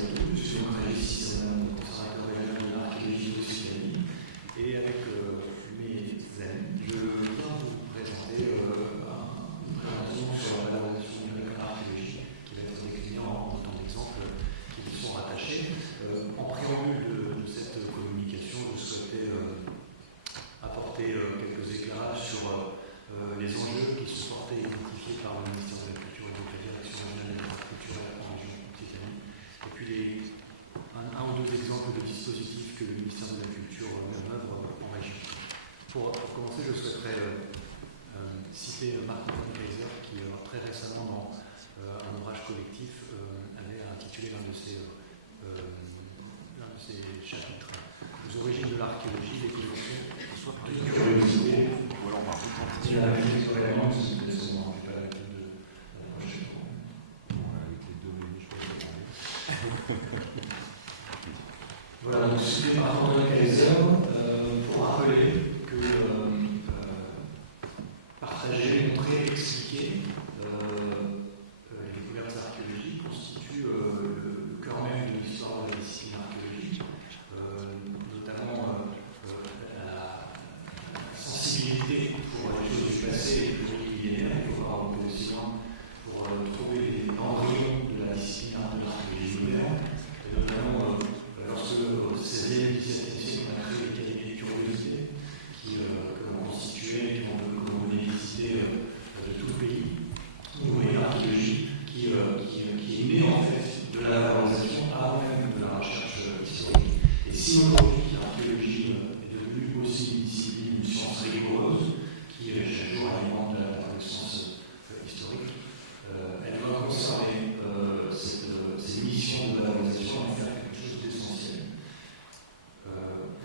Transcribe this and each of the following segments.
Salut, je suis donc ici conservateur régional de l'archéologie d'Occitanie et avec mes amis, je viens vous présenter une présentation sur la valorisation numérique en archéologie qui va être déclinée en autant d'exemples qui lui sont rattachés. En préambule de cette communication, je souhaitais apporter quelques éclairages sur les enjeux qui sont portés et identifiés par le ministère de la Culture et donc la Direction régionale de la culture en région Occitanie. Et puis un ou deux exemples de dispositifs que le ministère de la Culture met en œuvre en région. Pour commencer, je souhaiterais citer Marc-Antoine Kaiser qui très récemment dans un ouvrage collectif avait intitulé l'un de ses chapitres aux origines de l'archéologie, les collections de curiosité. Voilà, on va retenter la culture également, parce que on n'en fait pas l'habitude de l'approcher. Avec les deux menus, je crois que voilà, donc cité par Marc-Antoine Kaiser pour rappeler que partager, montrer, expliquer les découvertes archéologiques constituent le cœur même de l'histoire de la discipline archéologique, notamment la sensibilité pour les choses du passé et plurimillénaires. Il faut voir un peu aussi loin pour trouver les embryons de la discipline de l'archéologie moderne, et notamment lorsque au XVIe et XVIIe siècle on a créé les cabinets de curiosité que l'on constituait, que l'on venait visiter de tout le pays, une moyenne archéologie qui est née en fait de la valorisation avant même de la recherche historique. Et si aujourd'hui l'archéologie est devenue aussi une discipline, une science rigoureuse, qui chaque jour alimente la connaissance historique, elle doit conserver ces missions de valorisation et faire quelque chose d'essentiel.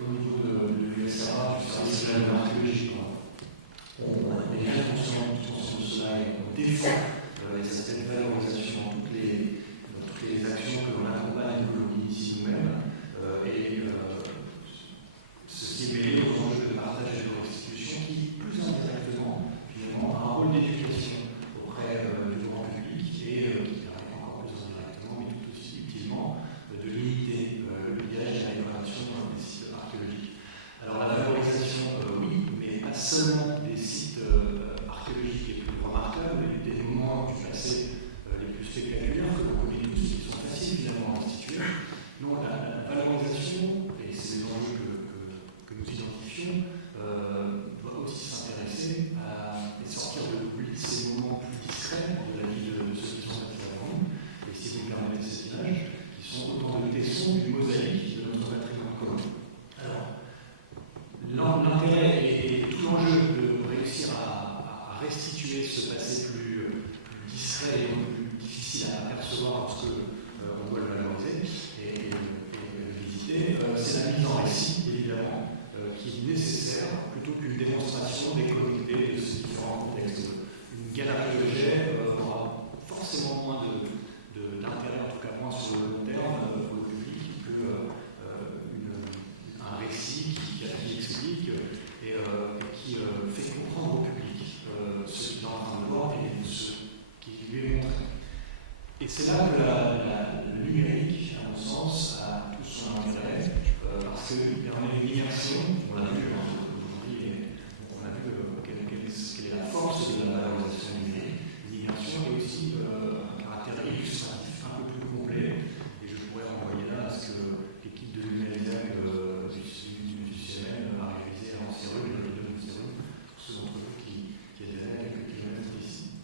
Au niveau de l'USRA, du service régional de l'archéologie, on est bien conscient de cela et on défend les aspects de valorisation dans toutes les actions que l'on accompagne, que l'on initie nous-mêmes, et ceci est mêlé aux enjeux de partage et de restitution qui, plus indirectement, finalement, a un rôle d'éducation auprès du grand public et qui permet encore plus indirectement, mais tout aussi utilement, de limiter le pillage et la dégradation des sites archéologiques. Alors la valorisation, oui, mais pas seulement des sites archéologiques les plus remarquables, mais des moments du passé les plus spectaculaires que l'on connaît tous, qui sont faciles finalement à restituer. Non, la valorisation, et c'est les enjeux que nous identifions, doit aussi s'intéresser à sortir de l'oubli de ces moments plus discrets de la vie de ceux qui sont bâtis avant nous, et si vous me permettez cette image, qui sont autant de tessons d'une mosaïque de notre patrimoine commun. Alors, l'intérêt et tout l'enjeu de réussir à restituer ce passé plus discret et plus difficile à apercevoir lorsque on doit le valoriser et le visiter, c'est la mise en récit, évidemment, qui est nécessaire plutôt qu'une démonstration déconnectée de ces différents contextes. Une galerie d'objets aura forcément moins d'intérêt, en tout cas moins sur le long terme, pour le public qu'un récit qui explique et qui fait comprendre au public ce qu'il est en train de voir et ce qui lui est montré. Et c'est là que le numérique, à mon sens, a tout son intérêt, parce qu'il permet une immersion, on l'a vu aujourd'hui, on a vu quelle est la force de la valorisation numérique, une immersion et aussi un caractère illustratif un peu plus complet, et je pourrais renvoyer là à ce que l'équipe de l'UNESAC du CMN a réalisé en Cérule, le de Cérule, pour ceux d'entre vous qui étaient à quelques kilomètres d'ici.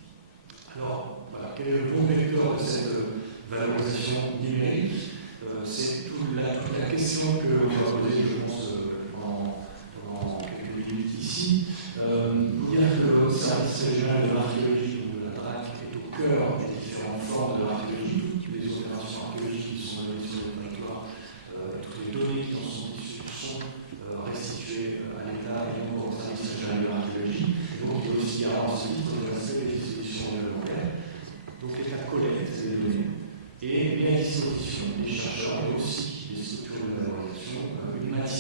Alors, voilà, quel est le bon vecteur de cette valorisation numérique? C'est toute la question que l'on va poser, je pense, pendant quelques minutes ici. Vous dire que le service régional de l'archéologie ou de la DRAC est au cœur des différentes formes de l'archéologie, toutes les opérations archéologiques qui sont menées sur le territoire, toutes les données qui en sont issues sont restituées à l'État et donc au service régional de l'archéologie. Donc il y a aussi garant ce titre de respect des dispositions réglementaires. Donc l'État collecte ces données et met à disposition des chercheurs et aussi des structures de valorisation une matière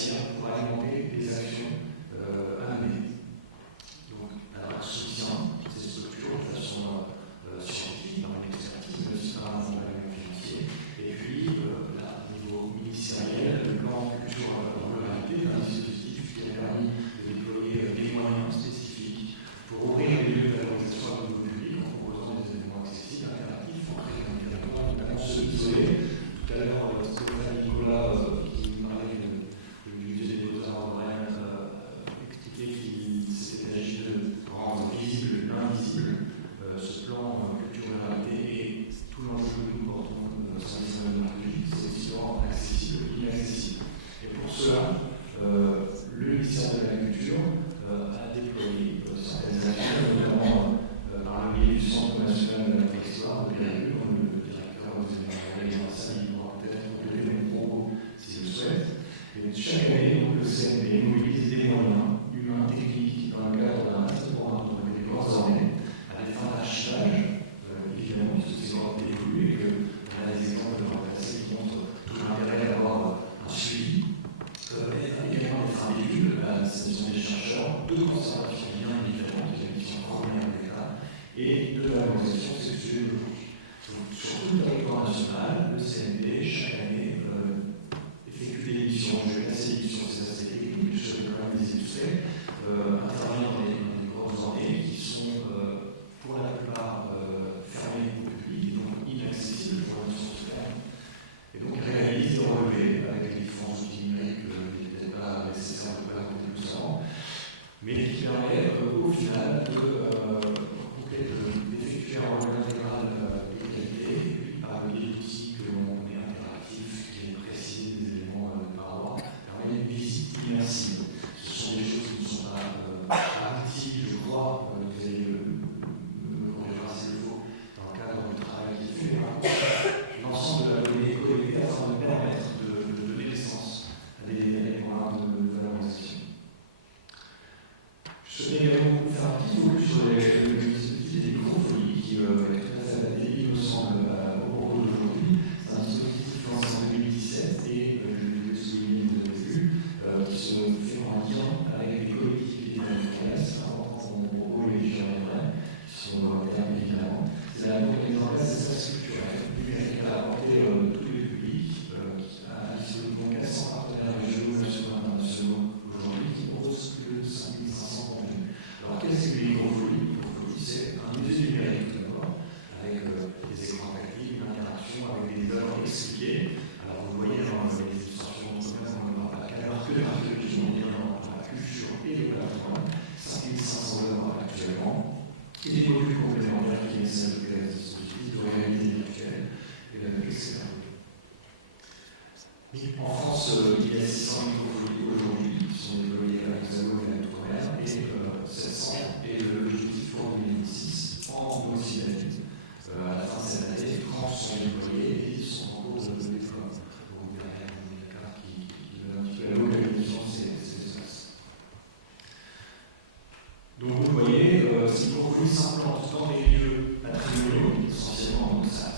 s'implantent dans des lieux patrimoniaux, essentiellement, donc ça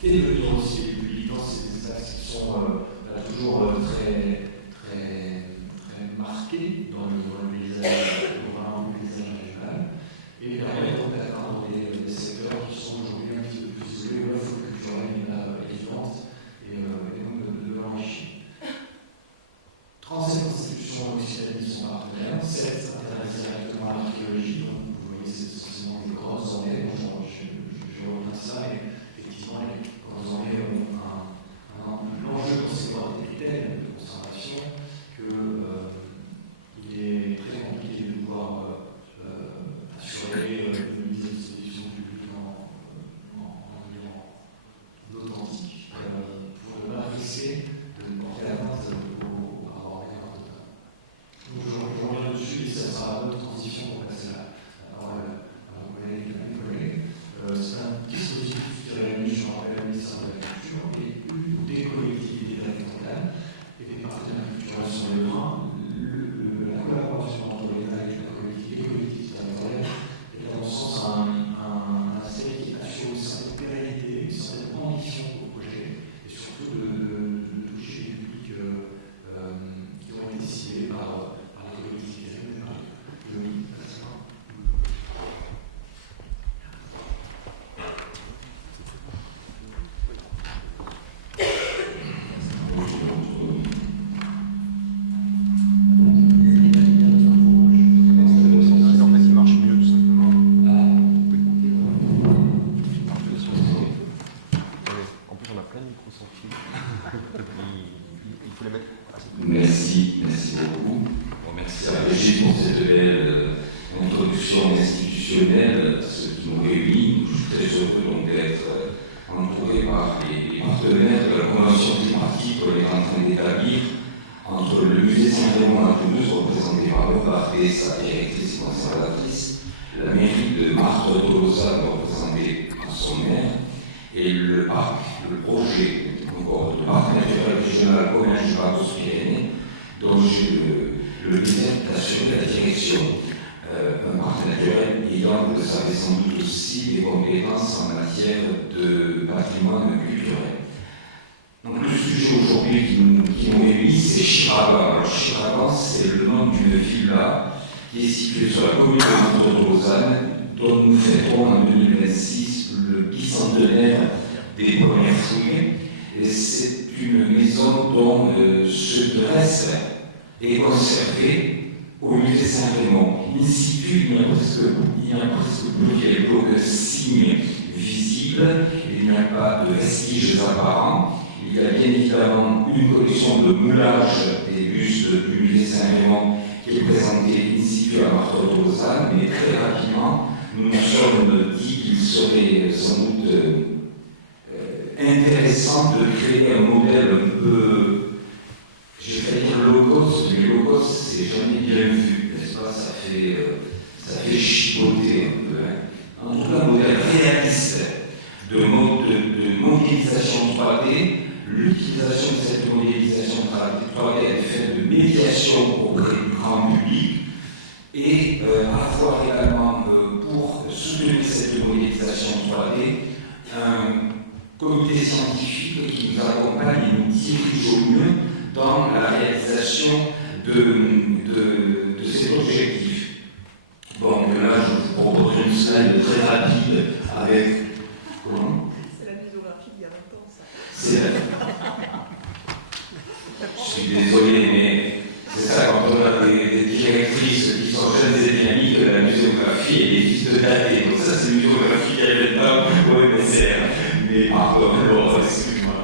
fait devenir aussi les lieux militants, c'est des axes qui sont toujours très marqués dans le paysage régional, et permettent donc d'atteindre des secteurs qui sont aujourd'hui un petit peu plus isolés, où l'offre culturelle est évidente, et donc de l'enrichir. 37 institutions occitaniennes sont partenaires, 7 intéressées directement à l'archéologie, donc vous voyez, c'est essentiellement des grosses enquêtes, je reviens de ça, mais effectivement, les grosses enquêtes ont l'enjeu de ces capitaines de conservation qu'il est très compliqué de pouvoir assurer une mise à disposition publique en authentique pour ne pas risquer de porter atteinte au rapport médical. Donc je reviens dessus et ça sera une autre transition pour passer la parole à mon collègue et à mes collègues. C'est un dispositif qui réunit, je rappelle, le ministère de la Culture et une des collectivités territoriales et des partenaires culturels sur le terrain. La collaboration entre l'État et les collectivités territoriales est à mon sens un aspect qui assure une certaine pérennité, une certaine ambition au projet et surtout de toucher les publics qui ont été ciblés par les collectivités territoriales. Merci beaucoup. Merci à Brigitte pour cette belle introduction institutionnelle, ce qui nous réunit. Je suis très heureux donc d'être entouré par les partenaires de la Convention climatique qu'on est en train d'établir entre le musée Saint-Raymond à Toulouse, représenté par le Barthé, sa directrice et conservatrice, la mairie de Martres-de-Lausanne, représentée par son maire, et le parc, le projet le parc naturel régional Comminges-Pyrénées, dont j'ai le plaisir d'assurer la direction. Un parc naturel ayant, vous le savez sans doute aussi, des compétences en matière de patrimoine culturel. Donc le sujet aujourd'hui qui nous réunit, c'est Chiragan. Alors Chiragan, c'est le nom d'une villa qui est située sur la commune de Martres-de-Lausanne, dont nous fêterons en 2026 le bicentenaire des premières fouilles. Et c'est une maison dont ce qui reste est conservé au musée Saint-Raymond. In situ, il n'y a presque plus quelques signes visibles, il n'y a pas de vestiges apparents. Il y a bien évidemment une collection de moulages des bustes du musée Saint-Raymond qui est présentée in situ à Martres-de-Lausanne, mais très rapidement, nous nous sommes dit qu'il serait sans doute intéressant de créer un modèle un peu, j'ai failli dire low cost, mais low cost c'est jamais bien vu, n'est-ce pas, ça fait chipoter un peu. Hein. En tout cas, un modèle réaliste de modélisation 3D, l'utilisation de cette modélisation 3D est faite de médiation auprès du grand public et avoir également pour soutenir cette modélisation 3D un comité scientifique qui nous accompagne et nous dirige au mieux dans la réalisation de cet objectif. Bon, là, je vous propose une slide très rapide avec... Comment ? C'est la muséographie d'il y a 20 ans, ça. Je suis désolé, mais c'est ça, quand on a des directrices qui sont jeunes et dynamiques, la muséographie, elle est vite datée. Donc ça, c'est une muséographie qui avait le temps pour MSR. Mais pardon, excuse-moi.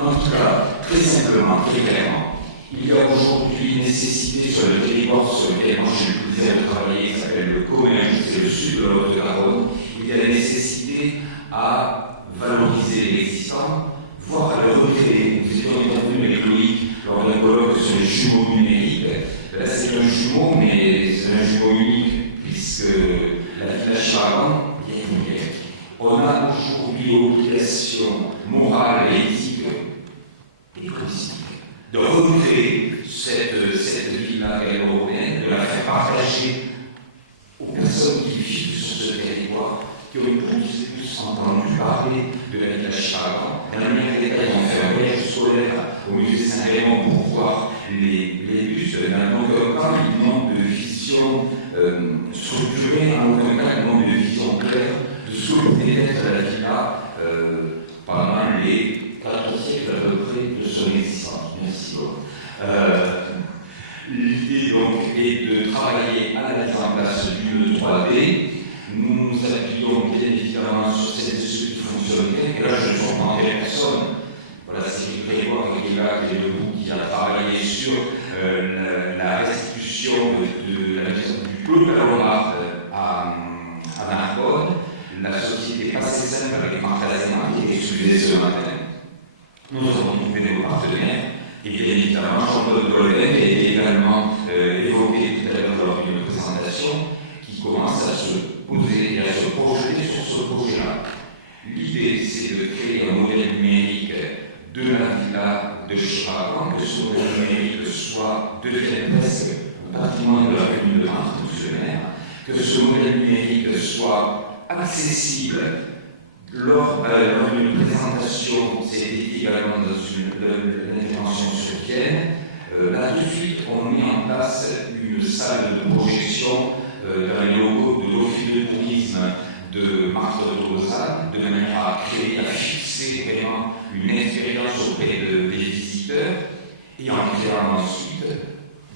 En tout cas, très simplement, très clairement, il y a aujourd'hui une nécessité sur le territoire sur lequel moi j'ai le plaisir de travailler, qui s'appelle le Comminges, c'est le sud de la Haute-Garonne. Il y a la nécessité à valoriser l'existant, voire à le recréer. Nous étions intervenus avec Loïc lors d'un colloque sur les jumeaux numériques. Là, c'est un jumeau, mais c'est un jumeau unique, puisque la villa Chiragan, on a aujourd'hui l'obligation morale et éthique et politique de recréer cette villa européenne, de la faire partager aux personnes qui vivent sur ce qui ont tous entendu parler de la villa Chirac. Dans la manière des cas, ils ont fait un voyage scolaire au musée Saint-Raymond pour voir les bustes. Dans aucun cas, ils manquent de vision structurée, en aucun cas, ils manquent de vision claire de ce que pouvait être la villa pendant les 4 siècles à peu près de son existence. Merci beaucoup. L'idée donc est de travailler à la mise en place d'une 3D. Nous nous appuyons bien évidemment sur cette structure qui fonctionne bien. Et là, je ne surprendrai personne. Voilà, c'est Grégoire qui est là, qui est debout, qui a travaillé sur la restitution de la maison du Clos Calomard à Narbonne. La société Passé Simple avec Marc Lazéman qui est excusée ce matin. Nous avons trouvé nos partenaires. Et bien évidemment, Jean-Claude Golden qui a été également évoqué tout à l'heure lors d'une présentation, qui commence à se poser et à se projeter sur ce projet-là. L'idée, c'est de créer un modèle numérique de la villa de Chirac, que ce modèle numérique devienne presque un patrimoine de la commune de Marthe, monsieur le maire, que ce modèle numérique soit accessible. Lors d'une présentation, c'était également dans l'intervention sur Ken, là tout de suite on met en place une salle de projection dans les locaux de l'Office de tourisme de Marthe de Lausanne, de manière à créer, à fixer vraiment une expérience auprès des visiteurs, et en créant ensuite,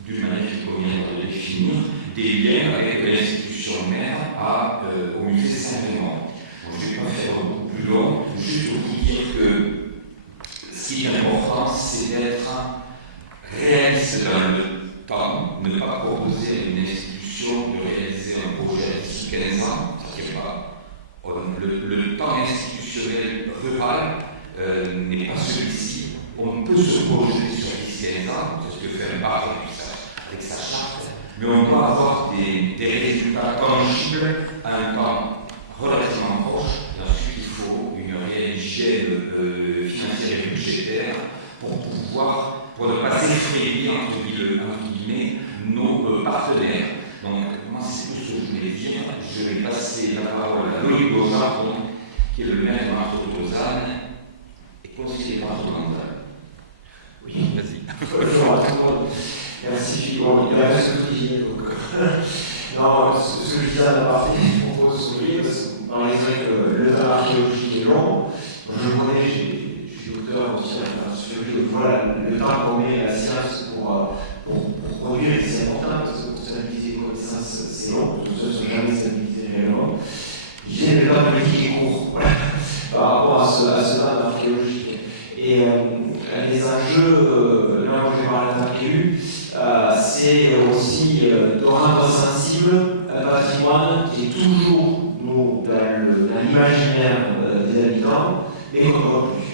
d'une manière qui convient de définir, des liens avec l'institution mère au musée Saint-Raymond. Je ne vais pas faire beaucoup plus long, juste pour vous dire que ce qui est important, c'est d'être réaliste dans le temps, ne pas proposer à une institution de réaliser un projet d'ici 15 ans, ça ne fait pas. Le temps institutionnel rural n'est pas celui-ci. On peut se projeter sur 10-15 ans, c'est ce que fait un bar avec sa charte, mais on doit avoir des résultats tangibles à un temps relativement proche, et ensuite il faut une réelle hygiène financière et budgétaire pour ne pas s'effrayer entre guillemets nos partenaires. Donc moi c'est tout ce que je voulais dire. Je vais passer la parole à Loïc Beaujard, qui est le maire de Marthe de Lausanne et conseiller départemental. Oui, vas-y. Bonjour à tout le monde. Merci. Bon, il y a presque tout dit, donc. Non, ce que je disais à la partie, je propose de souligner, parce que par exemple, le temps archéologique est long. Je le connais, je suis auteur aussi à ce sujet, donc voilà, le temps qu'on met à la science pour produire, c'est important, parce que pour stabiliser les connaissances, c'est long, parce que ça ne sont jamais stabilisés réellement. J'ai le temps politique est court, voilà, par rapport à ce temps archéologique. Et les enjeux, là où je vais parler en tant qu'élu, c'est aussi de rendre sensible un patrimoine qui est toujours dans l'imaginaire des habitants, mais qu'on ne voit plus.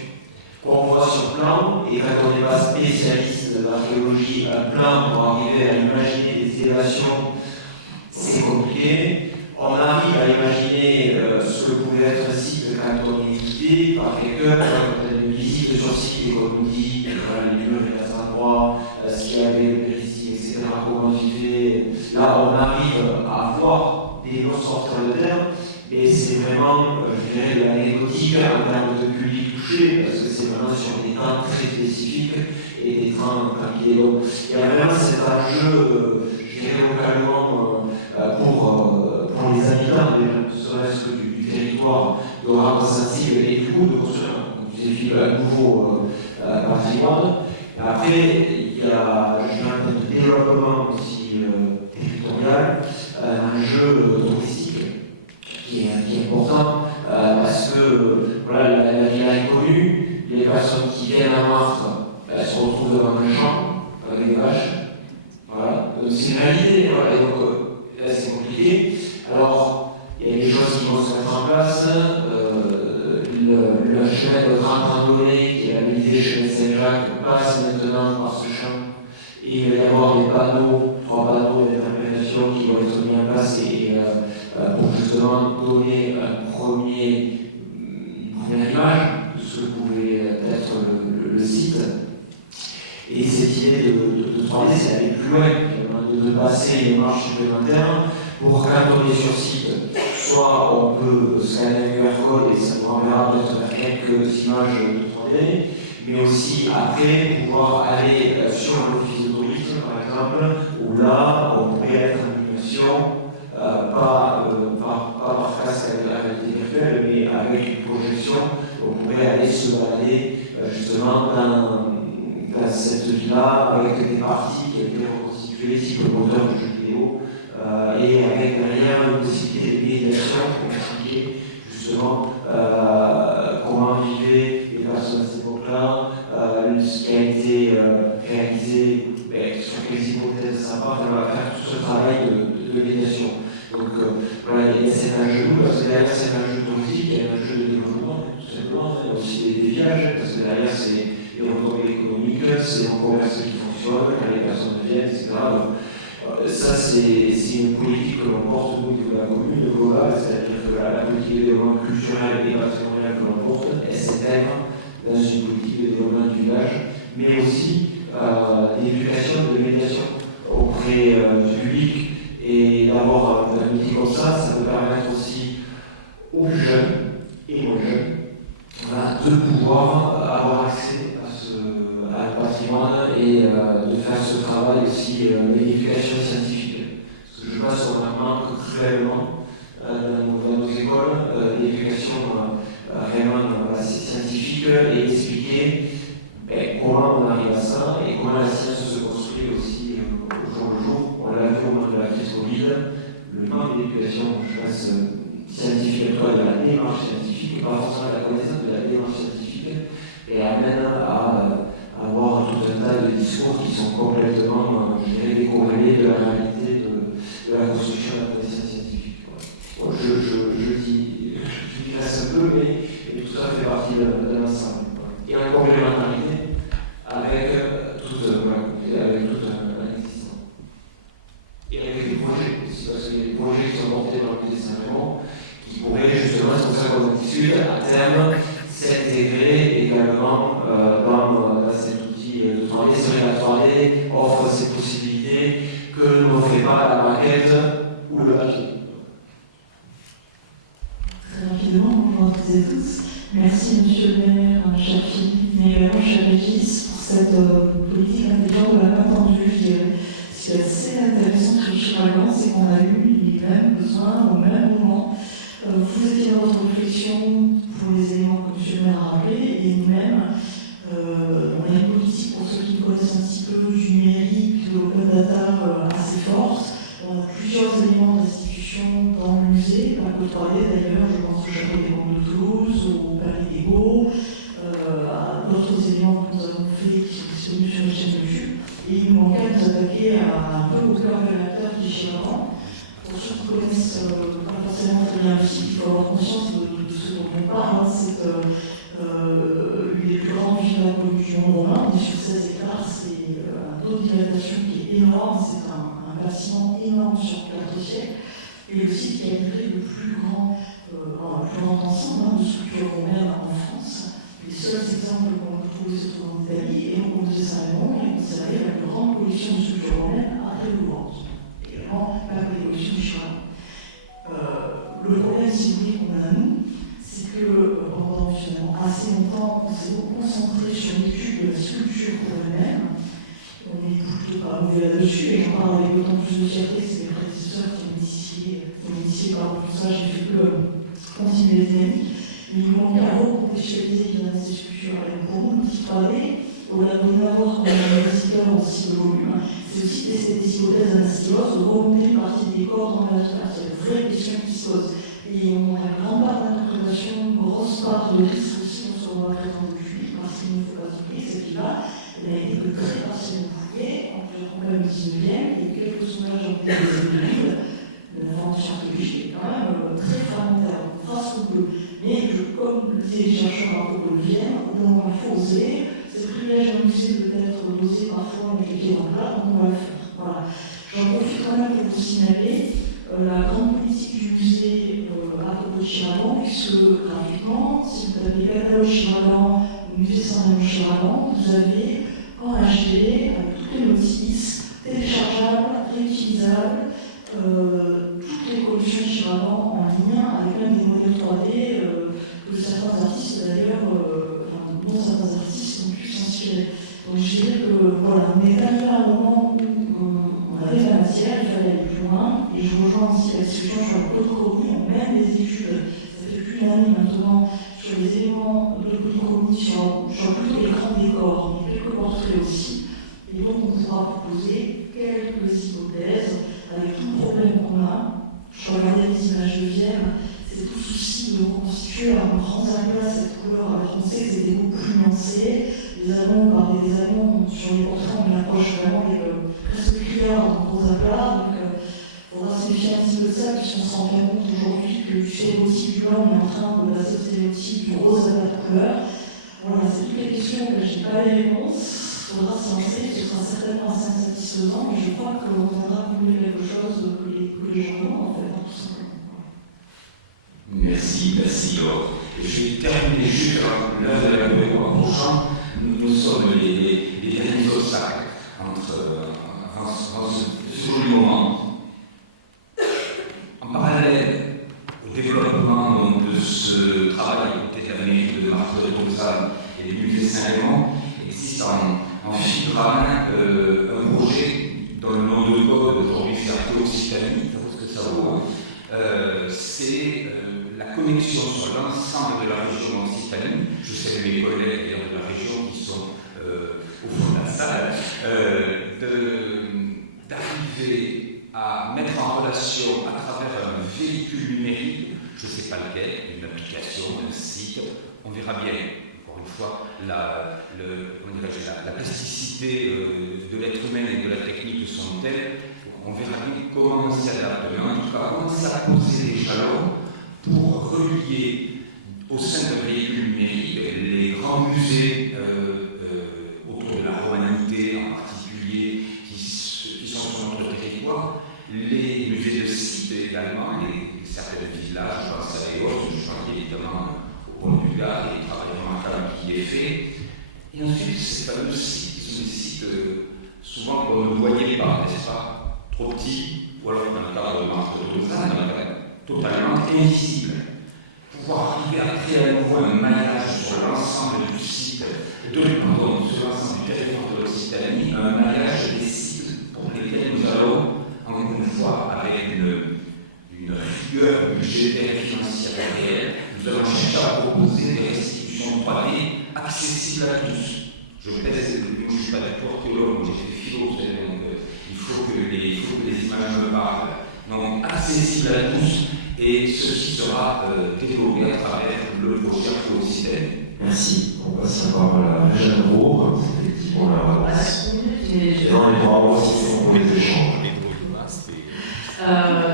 Qu'on voit sur plan, et quand on n'est pas spécialiste de l'archéologie, un plan pour arriver à imaginer des élévations, c'est compliqué. On arrive à imaginer ce que pouvait être un site quand on est guidé par quelqu'un, quand on a une visite sur site et qu'on nous dit voilà, les murs et les endroits, ce qu'il y avait, le péristyle, etc., comment on vivait. Là, on arrive à voir des noms sortir de terre, mais c'est vraiment, je dirais, de l'anecdotique en termes de public touché, parce que c'est vraiment sur des temps très spécifiques et des temps qui est long. Il y a vraiment cet enjeu, je dirais, localement pour les habitants, ne serait-ce que du territoire, de rendre sensible et du coup de construire, comme je disais, un nouveau patrimoine. Après, il y a, je dirais, un développement aussi territorial, un enjeu touristique qui est important parce que voilà, la villa est connue, les personnes qui viennent à Marthe se retrouvent devant un champ avec des vaches. Voilà, c'est une réalité, voilà, et donc là c'est compliqué. Alors, il y a des choses qui vont se mettre en place. Le chemin de grande randonnée qui est labellisé chemin Saint-Jacques passe maintenant par ce champ. Et il va y avoir des panneaux, 3 panneaux d'interprétation qui vont être mis en place pour justement donner une première image de ce que pouvait être le site. Et cette idée de 3D, c'est d'aller plus loin, de passer les marches supplémentaires pour quand on est sur site, soit on peut scanner un QR code et ça nous renverra peut-être vers quelques images de 3D, mais aussi après pouvoir aller sur l'office de tourisme par exemple, où là on pourrait être en animation, pas par casque avec la réalité virtuelle, mais avec une projection, on pourrait aller se balader justement dans cette ville-là avec des parties qui ont été reconstituées type moteur de jeux vidéo et avec derrière une possibilité de médiation pour expliquer justement comment vivaient les personnes à cette époque-là, ce qui a été réalisé, sur quelles hypothèses ça part, on va faire tout ce travail de médiation. Donc voilà, il y a cet enjeu, parce que derrière cet enjeu touristique, il y a un enjeu de développement, tout simplement, il y a aussi des villages, parce que derrière c'est des retombées économiques, c'est un commerce qui fonctionne, quand les personnes viennent, etc. Donc, ça c'est une politique que l'on porte au niveau de la commune globale, c'est-à-dire que la politique de développement culturel et patrimonial que l'on porte, elle s'intègre dans une politique de développement du village, mais aussi d'éducation, de médiation auprès du public. Et d'avoir un outil comme ça peut permettre aussi aux plus jeunes et aux jeunes de pouvoir avoir accès à le patrimoine et de faire ce travail aussi d'éducation scientifique. Parce que je pense qu'on en manque cruellement dans nos écoles d'éducation vraiment scientifique et expliquer comment on arrive à ça et comment la science se construit aussi au jour le jour. On l'a vu au moment de la crise Covid, le manque d'éducation, je pense, scientifique, de la démarche scientifique, pas forcément la connaissance de la démarche scientifique, et amène à avoir tout un tas de discours qui sont complètement, je dirais, décorrélés de la réalité de la construction de la connaissance scientifique. Bon, je digresse un peu, mais tout ça fait partie de l'ensemble. Et en complémentarité avec tout un existant. Et avec les projets aussi, parce qu'il y a des projets qui sont portés dans le musée Saint-Raymond qui pourraient justement, c'est pour ça qu'on discute, à terme, s'intégrer également dans cet outil de 3D. C'est vrai que la 3D offre ces possibilités que n'offrait pas la maquette ou le papier. Très rapidement, bonjour à toutes et tous. Merci Monsieur le maire Chafi, mais également cher Régis, pour cette politique intelligente de la main tendue, je dirais. Ce qui est assez intéressant sur Chiragan, c'est qu'on a eu les mêmes besoins au même moment. Vous étiez dans votre réflexion pour les éléments que M. le maire a rappelés, et nous-mêmes, on a une politique, pour ceux qui connaissent un petit peu du numérique, de l'open data assez forte. On a plusieurs éléments d'institution dans le musée, pas que 3D d'ailleurs, je pense au Château des Banques de Toulouse, au Palais des Beaux, à d'autres éléments que nous avons fait qui sont disponibles sur les chaînes de vue. Et il nous manquait de nous attaquer un peu au cœur de l'acteur qui est Chiragan. Pour ceux qui connaissent pas forcément très bien le site, il faut avoir conscience de ce dont on parle. C'est l'une des plus grandes villas connues du monde romain. On est sur 16 hectares, c'est un taux de dilatation qui est énorme, c'est un bâtiment énorme sur 4 siècles. Et le site qui a livré le plus grand ensemble de sculptures romaines en France. Les seuls exemples qu'on peut trouver se trouvent en Italie, et donc au musée Saint-Raymond, il est conservé la plus grande collection de sculptures romaines après le Louvre. Également la collection du Chiragan. Le problème, si vous voulez, qu'on a nous, c'est que pendant finalement assez longtemps, on s'est beaucoup concentré sur l'étude de la sculpture pour elle-même. On est plutôt pas mauvais là-dessus, et j'en parle avec d'autant plus de fierté, c'est mes prédécesseurs qui ont initié par tout ça, j'ai fait que continuer les dynamiques. Mais il manquait à recontextualiser évidemment ces sculptures. Et pour nous, l'outil 3D, au-delà de l'avoir comme un investisseur en cible volume, c'est aussi tester des hypothèses anastiloses, de remonter une partie des corps dans la sphère. C'est une vraie question qui se pose. Et on a une grande part d'interprétation, une grosse part de risque aussi, on se revoit présent au public, parce qu'il ne faut pas oublier que cette vie-là, elle a été que très partiellement fouillée, entre le 19e, et quelques sondages en place de 2000, de l'information archéologique est quand même très fragmentaire. On fera ce qu'on peut. Mais comme les chercheurs un peu le viennent, donc il faut oser. C'est le privilège d'un musée peut-être d'oser parfois mettre les pieds dans le plat, donc on va le faire. Voilà. J'en profite quand même pour vous signaler la grande politique du musée à propos de Chiragan, puisque graphiquement, si vous avez le catalogue Chiragan, le musée Saint-Raymond Chiragan, vous avez en HD, avec toutes les notices, téléchargeables, réutilisables, toutes les collections l'évolution qui est vraiment en lien avec même des modèles 3D que certains artistes d'ailleurs, dont certains artistes ont pu s'inspirer. Donc je dirais que voilà, on est arrivé à un moment où on avait la matière, il fallait aller plus loin, et je rejoins aussi la discussion sur le polychromie, on mène des études, ça fait plus d'une année maintenant, sur les éléments de polychromie, sur plutôt les grands décors, mais quelques portraits aussi. Et donc on pourra proposer quelques hypothèses avec tout le problème qu'on a. Je regardais les images de Vienne, c'est tout souci de reconstituer un grand aplat cette couleur, alors qu'on sait que c'était beaucoup plus nuancé. Les Allemands, on parlait des Allemands, sur les portraits on approche vraiment des presque criards dans gros aplats. Donc il faudra se méfier un petit peu de ça, puisqu'on se rend bien compte aujourd'hui que du stéréotype du blanc, on est en train de passer au stéréotype du rose aplat de couleur. Voilà, c'est toutes les questions que je n'ai pas les réponses. Il faudra se lancer, ce sera certainement assez insatisfaisant, mais je crois qu'on viendra accomplir quelque chose que les gens ont en fait, tout simplement. Merci. Alors, je vais terminer juste l'heure de la prochaine. Nous sommes les derniers obstacles avant ce joli moment. En parallèle au développement de ce travail de la mairie de Marthe de Lausanne et des musées Saint-Léon, existe en filigrane un projet dont le nom de code aujourd'hui c'est Arte Occitanie, ça vaut ce que ça vaut. C'est la connexion sur l'ensemble de la région Occitanie. Je salue mes collègues de la région qui sont au fond de la salle, d'arriver à mettre en relation à travers un véhicule numérique, je ne sais pas lequel, une application, un site, on verra bien. Encore une fois, la plasticité de l'être humain et de la technique sont telles, on verra bien comment on s'adapte. Mais en tout cas, commencer à poser les jalons pour relier au sein d'un véhicule numérique les grands musées autour de la romanité en particulier qui sont sur notre territoire, les musées de sites également, certains villages, je pense à Léos, je pense évidemment au Pont du Gard et le travail remarquable qui est fait. Et ensuite, ces fameux sites qui sont des sites souvent qu'on ne voyait pas, n'est-ce pas, trop petits, ou alors dans le cadre de Marthe de Lausanne, totalement invisible. Pouvoir arriver à créer à nouveau un maillage sur l'ensemble du site, sur l'ensemble du territoire de l'Occitanie, un maillage des sites pour lesquels nous allons, encore une fois, avec une rigueur budgétaire et financière réelle, nous allons chercher à proposer des restitutions 3D accessibles à tous. Je ne suis pas du tout archéologue, j'ai fait philo, donc il faut que les images me parlent. Donc accessible à tous, et ceci sera développé à travers le projet Arte Occitanie. Merci. On passe encore à la Jeanne Roure, c'est effectivement la réponse. Dans les bras aussi pour les échanges.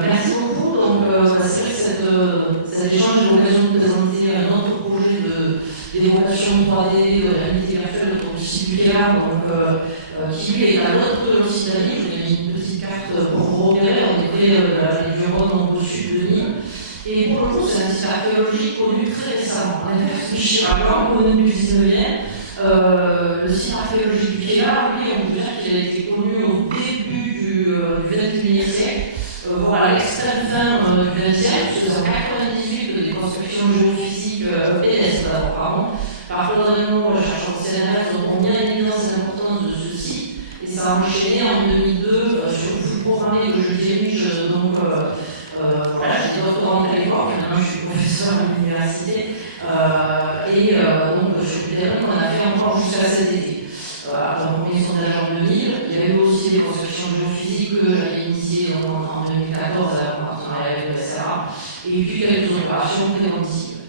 Merci beaucoup. Donc, c'est vrai que cet échange est l'occasion de présenter un autre projet d'évocation 3D de la réalité virtuelle autour du site du Kélar, qui est à l'autre de l'Occitanie. Je vous ai mis une petite carte pour vous repérer. On est près de la vallée du Rhône, donc au sud de Nîmes. Et pour le coup, c'est un site archéologique connu très récemment. On a réfléchi à l'an connu du 19e. Le site archéologique du Kélar, lui, on peut dire qu'il a été connu au début du XXIe siècle. Voilà, l'extrême fin du XXe, parce que c'est en 98 des constructions géophysiques pédestres, pardon, par Claude Raymond, chercheur de CNRS, ont mis en évidence l'importance de ce site, et ça a enchaîné en 2002 sur le flux programmé que je dirige, donc voilà, j'étais doctorante à l'époque, maintenant je suis professeur à l'université, et donc sur le terrain qu'on a fait encore jusqu'à cet été. Alors, on est sondage en 2000, il y a eu aussi des constructions géophysiques que j'avais initiées en 2014 en partenariat avec le SRA, et puis quelques opérations préventives.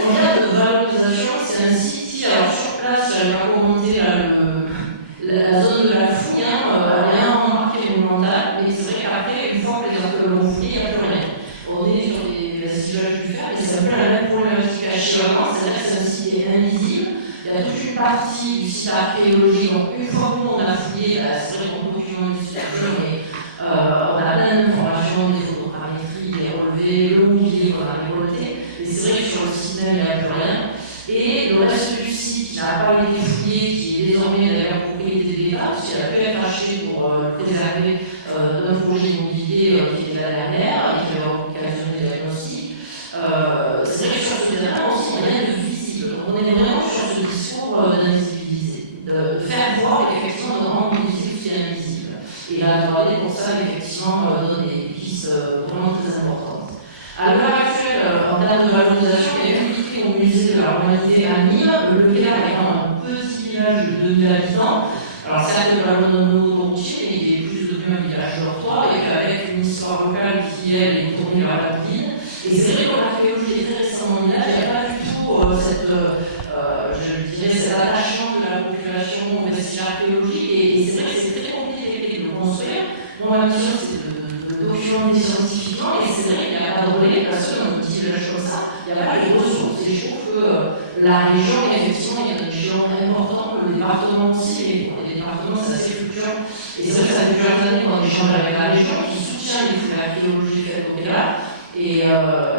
En termes de valorisation, c'est un site qui, alors sur place, j'avais pas commenté la zone de la fouille, elle est énormément marquée monumentale, mais c'est vrai qu'après, une fois que l'on fouille, il n'y a plus rien. On est sur des vestiges du fer, mais c'est un peu la même problématique à Chivalan, c'est-à-dire que c'est un site invisible. Il y a toute une partie du site archéologique, donc une fois que on a fouillé, c'est vrai qu'on documente une structure, mais on a plein d'informations, des photogrammétries, des relevés, le mobilier qu'on a récolté, et c'est vrai que sur le site même, il n'y a plus rien. Et le reste du site qui n'a pas été fouillé, qui est désormais d'ailleurs propriété de l'État, parce qu'il a pu être acheté pour préserver d'un projet immobilier qui était la dernière, et qui est vraiment sur ce discours d'invisibiliser, de faire voir qu'effectivement, de rendre visible ce qui est invisible. Et la 3D, pour ça, effectivement, donne des pistes vraiment très importantes. À l'heure actuelle, en termes de valorisation, il y a une unité au musée de la Romanité à Nîmes, le Guéard étant un petit village de 2000 habitants. Alors, certes, le ballon de monotourtier, mais qui est plus devenu un village dortoir, et avec une histoire locale qui, elle, est tournée vers la ville. Et c'est vrai que l'archéologie est très récemment mise là, il n'y a pas du tout cet attachement de la population au vestige archéologique, et c'est vrai que c'est très compliqué de le construire. Bon, ma mission, c'est de documenter scientifiquement, et c'est vrai qu'il n'y a pas de relais, parce que dans un petit village comme ça, il n'y a pas de ressources. Et je trouve que la région, effectivement, il y a des régions importantes, le département aussi, mais les départements, c'est assez fluctuant. Et c'est vrai que ça fait plusieurs années qu'on échange avec la région qui soutient l'archéologie faite au Guéard. Et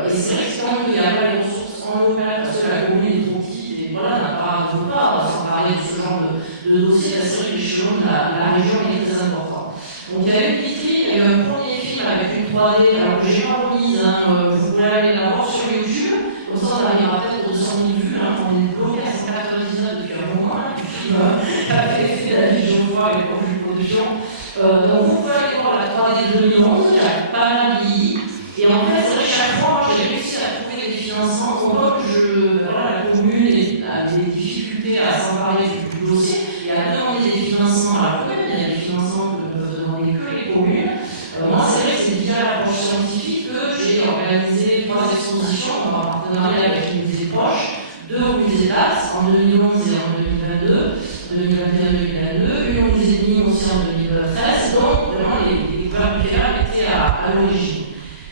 c'est vrai que quand il n'y a pas les ressources en local, parce que la commune est trop petite, et voilà, n'a pas sans parler de ce genre de dossier, c'est vrai que l'échelon de la région est très important. Donc il y a eu une vitrine, il y a eu un premier film avec une 3D, alors que j'ai pas remise, vous pouvez aller la voir sur YouTube, comme ça on arrivera peut-être aux 200 000 vues, on est bloqué à 199 depuis un moment, du film avait fait la vie Geoffroy avec la production. Donc vous pouvez aller voir la 3D de 2011, qui a pas mal vieilli. Et en fait, c'est vrai que chaque fois, j'ai réussi à trouver des financements. On voit que la commune a des difficultés à s'emparer du dossier et à demander des financements à la commune. Il y a des financements que ne peuvent demander que les communes. Moi, c'est vrai que c'est via l'approche scientifique que j'ai organisé 3 expositions en partenariat avec les musées proches, 2 au musée d'As en 2011 et en 2022, 2021-2022, une au musée de Nîmes aussi en 2013. Donc, vraiment, les couverts du Guéard étaient à l'origine.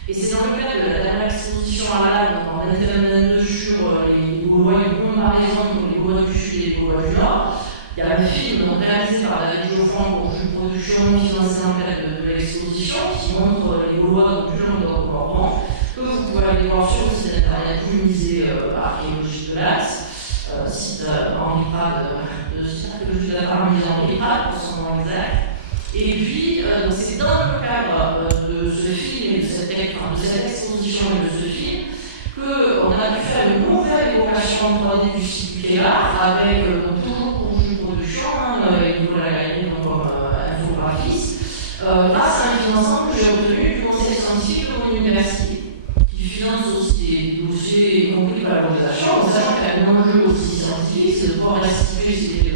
Et c'est dans le cadre de la dernière exposition à la LAB, en 2022, sur les Gaulois, une comparaison entre les Gaulois du Sud et les Gaulois du Nord. Il y a un film réalisé par David Geoffroy pour une production financée dans le cadre de l'exposition qui montre les Gaulois du Languedoc Morvan, que vous pouvez aller voir sur le site internet du musée archéologique de l'Axe, site Henri Prade, le site archéologique de la musée Henri Prade, pour son nom exact. Et puis, c'est dans le cadre de ce film et de cette exposition et de ce film qu'on a pu faire une nouvelle évocation en 3D du site du Guéard avec toujours pour une production, avec Nicolas Gagné comme infographiste, grâce à un financement que j'ai obtenu du conseil scientifique de mon université, qui finance aussi des dossiers y compris de valorisation, en sachant qu'il y a un enjeu aussi scientifique, c'est de pouvoir restituer, c'était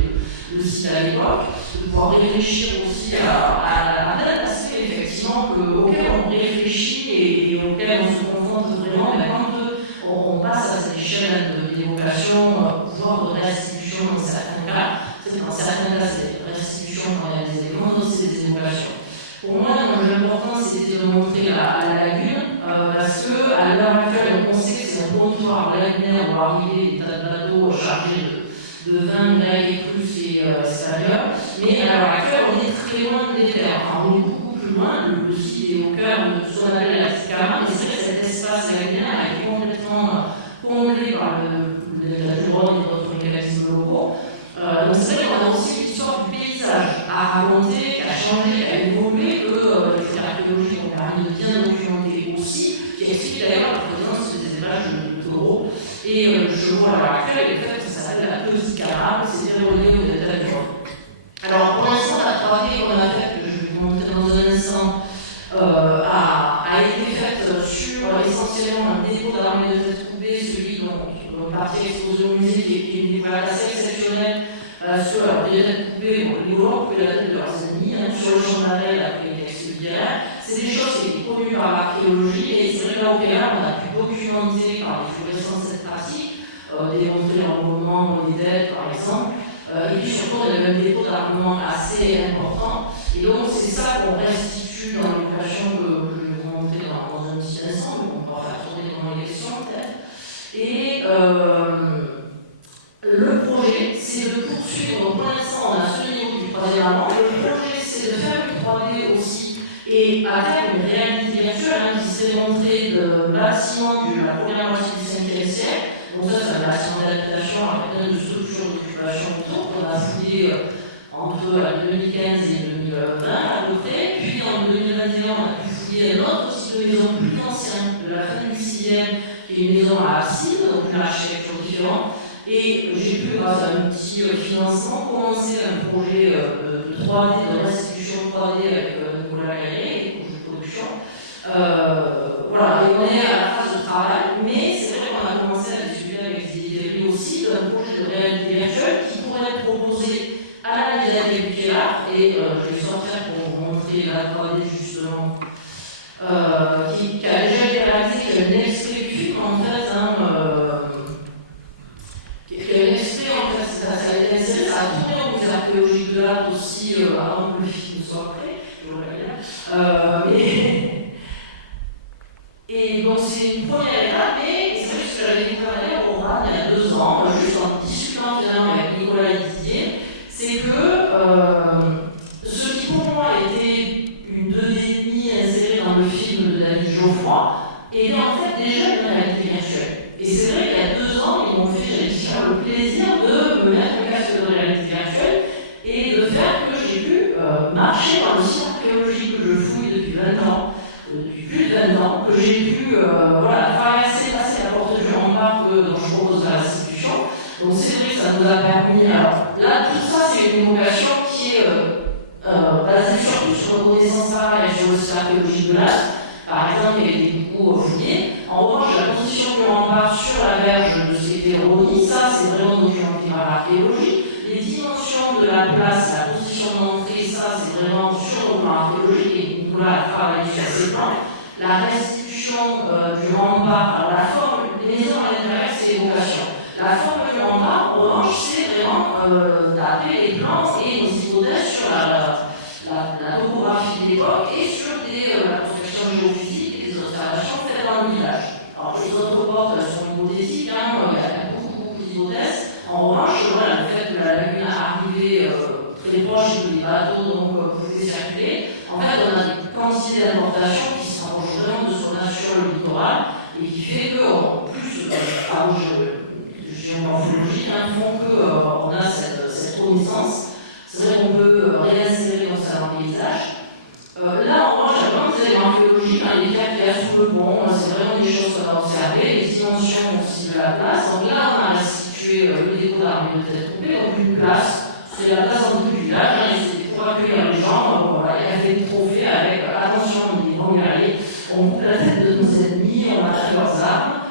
le site à l'époque, de pouvoir réfléchir aussi à plein d'aspects effectivement auxquels on réfléchit et auxquels on se confronte vraiment quand on passe à cette échelle d'évocation, voire de restitution dans certains cas. Dans certains cas, c'est des restitutions quand il y a des éléments, d'autres c'est des évocations. Pour moi, l'important c'était de montrer la lagune, parce qu'à l'heure actuelle, on sait que c'est un comptoir lagunaire où arriver des tas de bateaux chargés de 20 et plus et extérieurs, mais à l'heure actuelle, on est très loin des terres. Enfin, on est beaucoup plus loin, le site est au cœur de ce qu'on appelle la Ticama, et c'est vrai que cet espace lagunaire a été complètement comblé par la couronne et d'autres mécanismes locaux. Donc c'est vrai qu'on a aussi une histoire du paysage à raconter, qui a changé, qui a évolué, que les archéologies ont permis de bien documenter aussi, qui explique d'ailleurs la présence des élevages de taureaux. Et le chevaux à l'heure actuelle, en fait, ça s'appelle la Ticama, c'est relié au delta du Rhône. Alors pour l'instant, la 3D qu'on a faite, que je vais vous montrer dans un instant, a été faite sur essentiellement un dépôt d'armée de tête coupée, celui dont partie exposée au musée qui est une découverte assez exceptionnelle. Sur les têtes coupées, les Gaulois coupaient la tête de leurs ennemis, sur le champ de la veille, après les textes de Guérin. C'est des choses qui étaient connues par l'archéologie, et c'est vrai que là au Guérin, on a pu documenter par les fluorescences cette pratique, démontrer l'enrôlement des têtes par exemple, et puis surtout on avait un dépôt d'armement assez important, et donc c'est ça qu'on restitue dans l'évocation que je vais vous montrer dans un petit instant, mais on pourra faire tourner pendant les questions peut-être. Et le projet, c'est de poursuivre, donc pour l'instant on a ce niveau du 3D avant, le projet c'est de faire une 3D aussi, et à terme une réalité virtuelle qui s'est montrée de bâtiment de la première moitié du 5e siècle. Donc ça c'est un bâtiment d'adaptation avec plein de structures d'occupation autour qu'on a fouillé entre 2015 et 2020 à peu près. Puis en 2021 on a pu fouiller un autre site de maison plus ancien de la fin du 6e, qui est une maison à abside, donc une architecture différente, Et j'ai pu, grâce à un petit financement, commencer un projet de 3D, de restitution 3D avec Nicolas Gallet, et projet de production. Voilà, et on est à la phase de travail, mais c'est vrai qu'on a commencé à discuter avec Thierry aussi d'un projet de réalité virtuelle qui pourrait être proposé à la Bibliothèque du Pilar, et je vais sortir pour vous montrer la 3D justement, qui a déjà été réalisé, qui a une extrait du film en fait, qui a une extrait en fait, ça a été inséré, ça a tourné au musée archéologique de l'art aussi avant que le film soit prêt, je le regarde. Et donc c'est une première étape, et c'est vrai que j'avais découvert au RAN il y a 2 ans, juste en discutant finalement avec Nicolas et Didier, c'est que ce qui pour moi était une 2D insérée dans le film de David Geoffroy était en fait déjà une réalité virtuelle. Et c'est vrai qu'il y a 2 ans, ils m'ont fait le plaisir de me mettre un casque de réalité virtuelle et de faire que j'ai pu marcher dans le site archéologique que je fouille depuis 20 ans. Depuis plus de 20 ans, que j'ai pu passer la porte du rempart dont je propose la restitution. Donc c'est vrai que ça nous a permis. Alors là, tout ça, c'est une évocation qui est basée surtout sur nos connaissances et sur le site archéologique de l'As. Par exemple, il y a été beaucoup fouillé. En revanche, la position du rempart sur la berge de ce qui était Rony, ça c'est vraiment documenté par l'archéologie. Les dimensions de la place, la position d'entrée, ça c'est vraiment sur le plan archéologique et Nicolas a travaillé sur ces plans. La restitution du rempart, la forme, les maisons à l'intérieur, c'est l'évocation. La forme du rempart, en revanche, c'est vraiment d'après les plans et nos hypothèses sur la topographie de l'époque et sur la prospection géophysique et des observations faites dans le village. Alors les autres portes sont hypothétiques, il y a beaucoup d'hypothèses. En revanche, le fait que la lagune arrivait très proche des bateaux, donc pouvait circuler, en fait, on a des quantités d'importation qui se rapprochent vraiment de son âge sur le littoral et qui fait que, en plus, géomorphologique, font qu'on a cette connaissance. C'est vrai qu'on peut réinsérer dans ça dans le paysage. Là, en revanche, il y a vraiment des éléments archéologiques, les pierres qu'il y a sous le pont, c'est vraiment des choses qu'on a observées, les dimensions aussi de la place. Donc là, on a restitué le déco d'armée de tête coupée, donc une place, c'est la place en dessous du village, c'est pour accueillir les gens. Voilà, il y a des trophées avec attention, des grands guerriers, on coupe la tête de nos ennemis, on attaque leurs armes.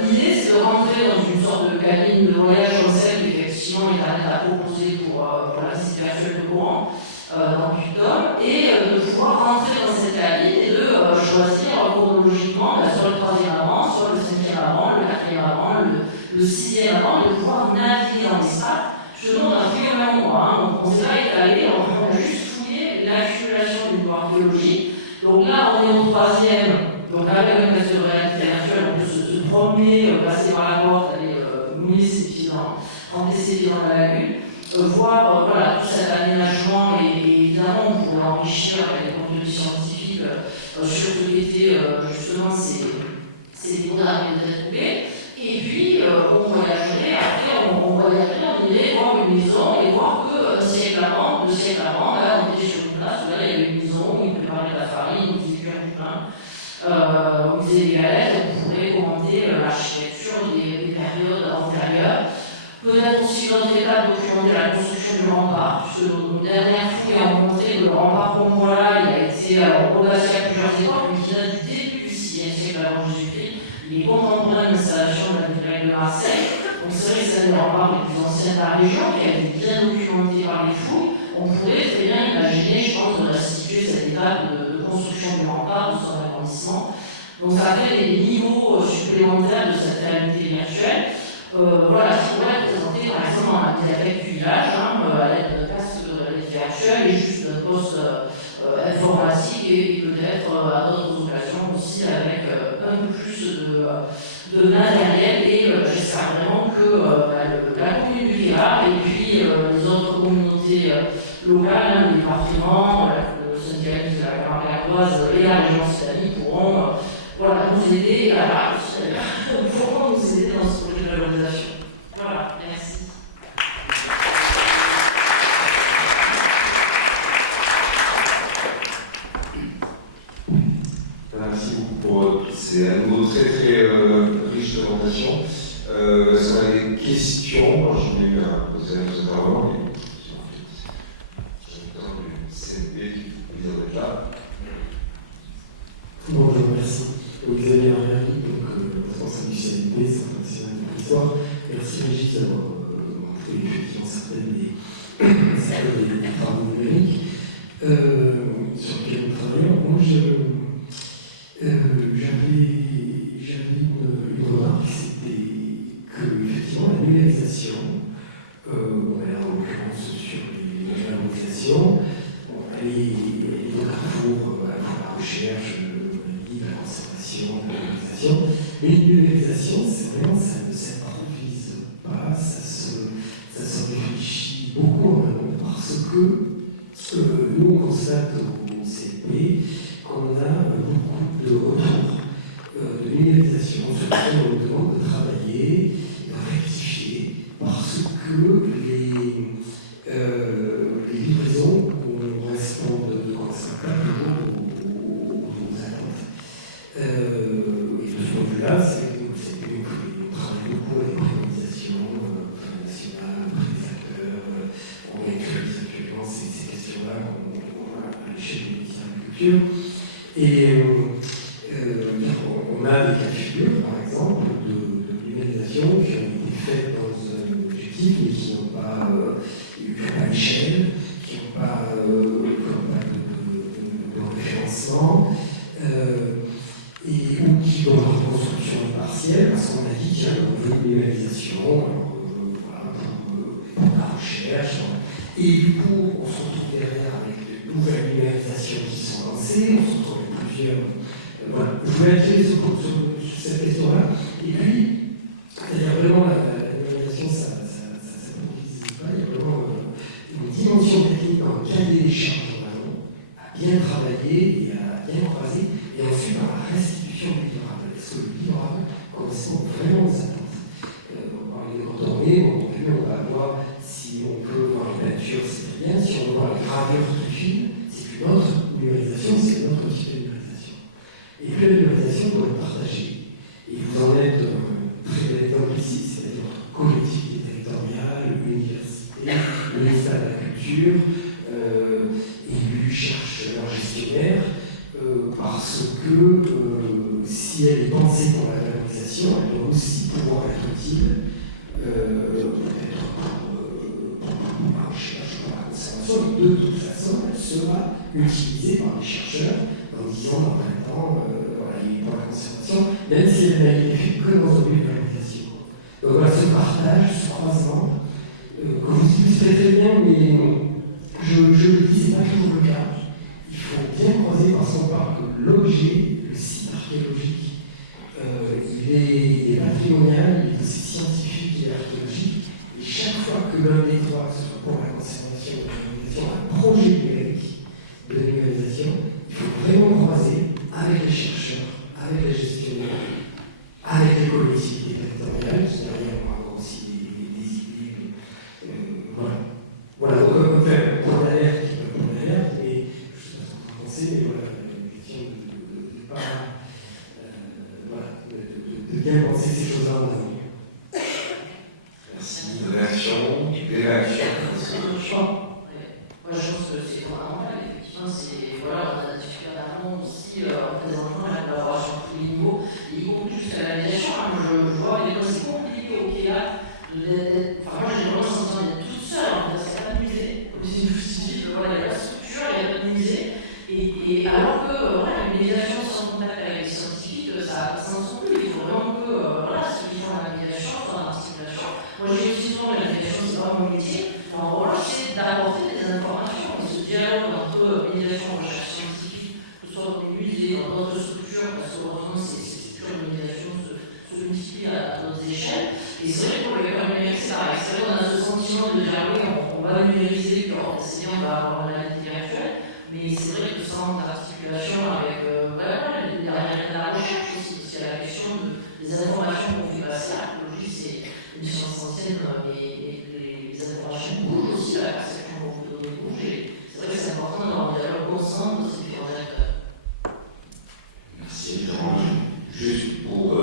L'idée, c'est de rentrer dans une sorte de cabine de voyage en scène qu'effectivement Internet a proposé pour la visite virtuelle de courant dans Puydôme, et de pouvoir rentrer dans cette cabine et de choisir chronologiquement soit le 3e avant, soit le 5e avant, le 4e avant, le 6e avant, et de pouvoir naviguer dans l'espace. Je te demande un peu au même endroit, donc on s'est là étalé, on a juste fouillé l'accumulation du niveau archéologique. Donc là, on est au 3e. Donc avec un casque de réalité virtuelle, on peut se promener, passer par la porte, aller mouiller ses pieds tremper ses pieds dans la lagune, voir tout cet aménagement, et évidemment on pourrait enrichir avec les contenus scientifiques sur ce qui était justement ces dépôts d'armée de tête coupée. Et puis on voyagerait, après on irait voir une maison et voir que 2 siècles avant, là on était sur une place où là il y avait une maison où ils préparaient de la farine, ils faisaient cuire du pain. On faisait des galettes, on pourrait commenter l'architecture des périodes antérieures. Peut-être aussi dans une étape documenter la construction du rempart, puisque nos dernières fouilles ont montré que le rempart qu'on voit là, il a été rebâti à plusieurs époques, mais qui date du début du 6e siècle avant Jésus-Christ. Il est contemporain de l'installation de la muraille de Marseille. Donc c'est vrai que c'est un des remparts les plus anciens de la région, qui a été bien documenté par les fouilles. On pourrait très bien imaginer, je pense, de restituer cette étape de construction du rempart, de son agrandissement. Donc ça fait des niveaux supplémentaires de cette réalité virtuelle. Qui pourrait être présenté par exemple dans la bibliothèque du village, à l'aide d'un casque de réalité virtuelle et juste d'un poste informatique, et peut-être à d'autres occasions aussi avec un peu plus de matériel. Et j'espère vraiment que la commune du Pilar et puis les autres communautés locales, les départements, le syndicalisme de la Camargue Lacoise et la région Occitanie pourront nous aider pourront nous aider dans ce projet de valorisation. Voilà, merci. Merci beaucoup pour c'est un nouveau très riche présentation. Sur les questions. J'en ai eu à poser à nos intervenants, mais directeur du CNP qui est là. Bonjour, merci. Xavier Ariani, donc responsable du CNP, Centre national de l'histoire. Merci Régis d'avoir montré effectivement certaines des travaux numériques sur lesquels nous travaillons. Moi, j'avais une remarque, c'était que effectivement la numérisation, en l'occurrence sur les organisations, elle est au carrefour à la recherche, la conservation, l'organisation. Mais une numérisation, c'est vraiment, ça ne s'improvise pas, ça se réfléchit beaucoup en amont, parce que nous, on constate au CNP qu'on a beaucoup de retours de numérisation sur lesquels on nous demande de travailler, de rectifier, parce que les livraisons correspondent pas toujours aux attentes. Et de ce point de vue-là, c'est que nous travaillons beaucoup avec les organisations nationales, les acteurs, on actualise actuellement ces questions-là à l'échelle du ministère de la Culture. Et on a des cas de figure, par exemple, de numérisation qui ont été faites dans un objectif, mais qui n'ont pas l'échelle, qui n'ont pas de référencement, ou qui, dans leur construction est partielle, parce qu'on a dit, tiens, on veut une numérisation pour la recherche. Et du coup, on se retrouve derrière avec de nouvelles numérisations qui sont lancées, on se retrouve avec plusieurs. Voilà. Je voulais attirer sur cette question-là. Et puis, c'est-à-dire vraiment la numérisation, ça ne s'improvise pas, il y a vraiment une dimension technique dans le cahier des charges à bien travailler et à bien croiser, et ensuite dans la restitution du livrable. Est-ce que le livrable correspond vraiment aux attentes? On parlait de retourner, on va voir si on peut voir les natures, c'est très bien. Si on veut voir les gravures de film, c'est une autre numérisation, c'est une autre type de numérisation. Et puis la numérisation doit être partagée. Et vous en êtes très bel exemple ici, c'est-à-dire votre collectivité territoriale, l'université, le ministère de la Culture, élus, chercheurs, gestionnaires, parce que si elle est pensée pour la valorisation, elle doit aussi pouvoir être utile, peut-être pour la recherche, pour la conservation, et de toute façon, elle sera utilisée par les chercheurs dans 10 ans, dans 20 ans, voilà, pour la conservation, même si elle n'a été faite que dans un but de valorisation. Donc voilà, ce partage, ce croisement, que vous illustrez très bien, mais je le dis, ce n'est pas toujours le cas. Il faut bien croiser parce qu'on parle que l'objet, le site archéologique, il est patrimonial, il est aussi scientifique et archéologique. Et chaque fois que l'un des trois, que ce soit pour la conservation ou la numérisation, a un projet numérique de numérisation, il faut vraiment croiser avec les chercheurs, avec les gestionnaires, avec les collectivités territoriales, qui derrière ont encore aussi des idées. Voilà. Voilà, donc pour l'alerte, mais je ne sais pas ce que vous pensez, mais voilà, une question de bien penser ces choses-là en avant. Merci. Des réactions? Moi, je pense que c'est fondamental. Effectivement, voilà, on a discuté en amont aussi en présentant la collaboration à tous les niveaux, et y compris jusqu'à la médiation. Je vois les c'est compliqué au Kéa d'être. Enfin, moi, j'ai vraiment le sentiment d'être toute seule, en fait, c'est pas de musée. Comme si je vous dis, voilà, il y a la structure, il y a pas de musée. Et alors que voilà, une médiation sans contact avec les scientifiques, ça n'en sent plus. Il faut vraiment que voilà, ceux qui font la médiation soient en articulation. Moi, j'ai aussi souvent la médiation, c'est pas mon métier. Mon rôle, c'est d'apporter des informations. Et ce dialogue entre médiation et recherche scientifique, que ce soit dans les musées, dans d'autres structures, parce que heureusement, ces structures de médiation se multiplient à d'autres échelles. Et c'est vrai que pour l'école numérique, c'est pareil. C'est vrai qu'on a ce sentiment de dire oui, on va numériser, puis on va avoir la réalité virtuelle. Mais c'est vrai que sans articulation avec la recherche aussi, parce qu'il y a la question des informations qu'on fait passer. L'archéologie, c'est une science ancienne, mais les informations bougent aussi, la perception qu'on vous donne bouge. Et c'est vrai que c'est important d'avoir un dialogue constant de ces différents acteurs. Merci, Jean. Juste pour.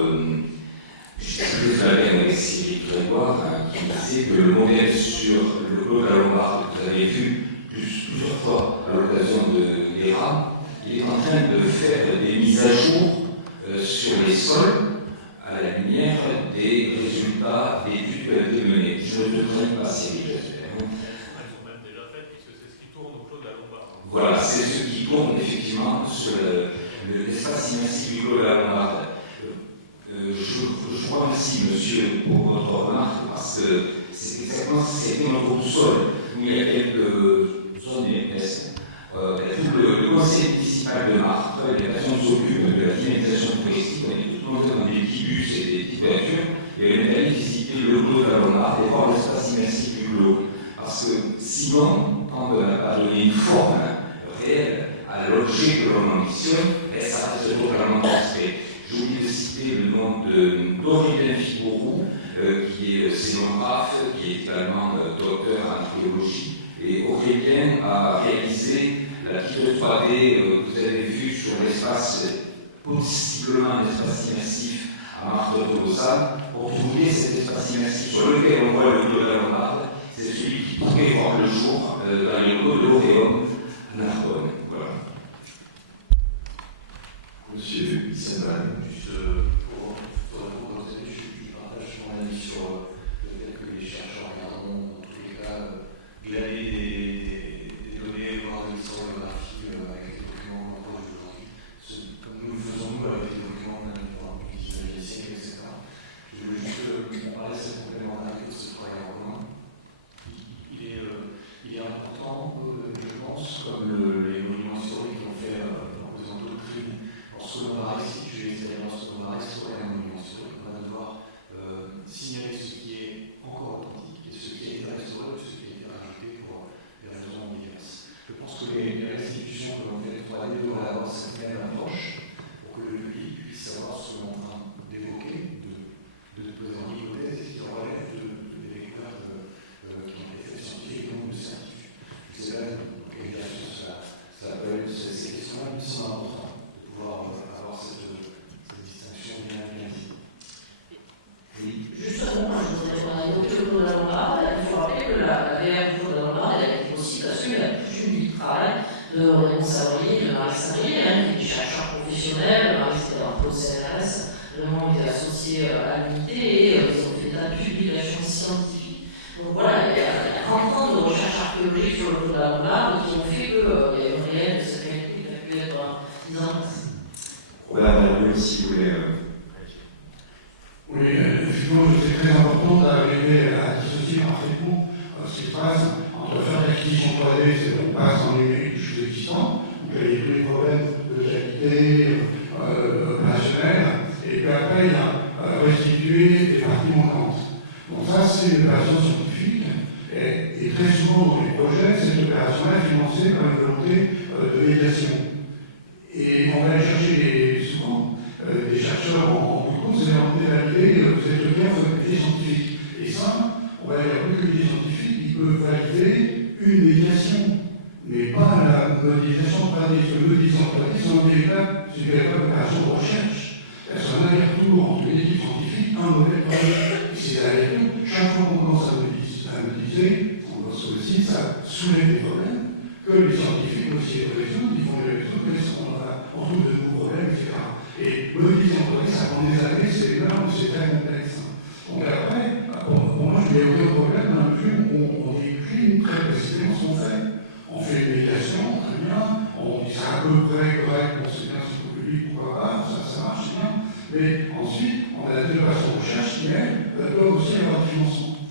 Juste la Cyril Grégoire qui disait que le modèle sur le clos de la Lombarde que vous avez vu plusieurs fois à l'occasion de l'ERA, il est en train de faire des mises à jour sur les sols à la lumière des résultats d'études qui ont été menées. Je ne te traîne pas, Cyril, j'espère. Elles sont même déjà faites puisque c'est ce qui tourne au clos de la Lombarde. Voilà, c'est ce qui tourne effectivement sur l'espace immersif du clos de la Lombarde. Je vous remercie, monsieur, pour votre remarque, parce que c'est exactement ce qui a été notre sous-sol. Il y a quelques zones épaisses. Le conseil municipal de Marthe, les personnes s'occupent de la dynamisation touristique. On est tous montés dans des petits bus et des petites voitures. Et on est allé visiter le clos de la Lombarde et voir l'espace immersif du clos. Parce que sinon, quand on n'a pas donné une forme réelle à l'objet que l'on ambitionne, ça reste totalement abstrait. J'ai oublié de citer le nom d'Aurélien Fibourou, qui est scénographe, qui est également docteur en archéologie. Et Aurélien a réalisé la petite 3D que vous avez vue sur l'espace, possiblement l'espace immersif à Marthe-de-Tolosa. Pour trouver cet espace immersif sur lequel on voit le clos de la Lombarde, c'est celui qui pourrait voir le jour dans les locaux de l'Odéum à Narbonne. Voilà. Monsieur Issenman, juste pour répondre à vos avis, je partage mon avis sur le fait que les chercheurs viendront, dans tous les cas, glaner des données, voir des historiographies avec des documents proches d'aujourd'hui, comme nous le faisons nous avec des documents du 19e siècle, etc. Je voulais juste parler de cette complémentarité de ce travail en commun. Il est important, je pense, comme les monuments historiques l'ont fait en faisant d'autres crimes. Lorsque l'on va restituer, c'est-à-dire lorsque l'on va restaurer un monument historique, on va devoir signaler ce qui est encore authentique et ce qui a été restauré ou ce qui a été rajouté pour des raisons diverses. Je pense que les restitutions que l'on fait de 3D doivent avoir cette même approche pour que le public puisse savoir ce que l'on est en train d'évoquer, de poser en hypothèse qui relève des découvertes qui ont été faites scientifiques et non de scientifiques. C'est là que ça appelle ces questions-là qui sont importantes. Pouvoir avoir cette distinction bien dit. Oui. Juste un moment, je voudrais qu'on a évoqué le clos de la Lombarde. Il faut rappeler que la VR du clos de la Lombarde, elle a été possible parce qu'il y a toute une vie de travail de Raymond Savrier, de Marie Savrier, qui est chercheur professionnel. Marie, c'était un peu au CNRS. Raymond était associé à l'unité et ils ont fait tas de publications scientifiques. Donc voilà, il y a 30 ans de recherche archéologique sur le clos de la Lombarde qui ont fait qu'il y a une réelle sécurité qui a pu être mise en place. Robert Bernier, si vous voulez. Oui, effectivement, c'est très important d'arriver à dissocier parfaitement ce qui se passe entre faire l'acquisition 3D, c'est qu'on passe en numérique des choses existantes, donc il y a tous les problèmes de qualité opérationnelle, et puis après il y a restituer des parties manquantes. Donc ça, c'est une opération scientifique, et très souvent dans les projets, cette opération-là est financée par une volonté de médiation. Et on va aller chercher souvent des chercheurs en bout de compte, c'est leur valider, vous êtes bien votre métier scientifique. Et ça, on va dire que les scientifiques, ils peuvent valider une médiation, mais pas la modélisation 3D. Parce que la modélisation 3D, c'est une véritable opération de recherche. C'est un aller-retour entre une équipe scientifique, un modèle 3D. Et c'est aller-retour. Chaque fois qu'on commence à modéliser, on voit sur le site, ça soulève des problèmes que les scientifiques aussi résolvent, ils font des réseaux, on trouve de nouveaux problèmes, etc. Et modéliser en 3D, ça prend des années, c'est énorme, c'est très complexe. Donc après, pour moi, je n'ai aucun problème dans le film où on décrit très précisément ce qu'on fait. On fait une médiation, très bien, on dit ça à peu près correct, on sait bien ce que le public, pourquoi pas, ça marche bien. Mais ensuite, on a la dénomination de recherche qui, elle, doit aussi avoir du financement.